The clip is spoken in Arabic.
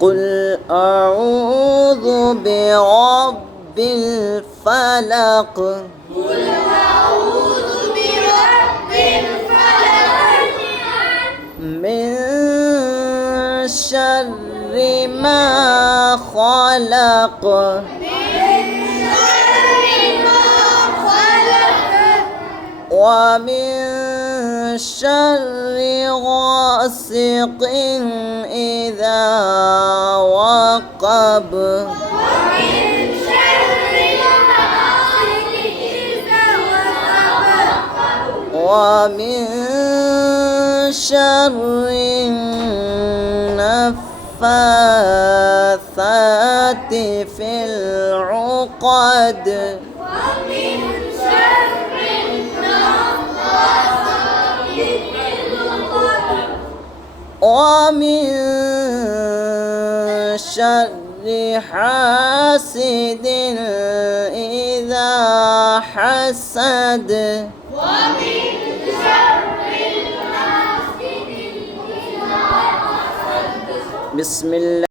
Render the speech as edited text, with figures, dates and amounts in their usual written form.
قل أعوذ برب الفلق قل أعوذ برب الفلق من شر ما خلق ومن شر غاسق إذا وقب ومن شر النفاثات في العقد ومن شر حاسد إذا حسد بسم الله.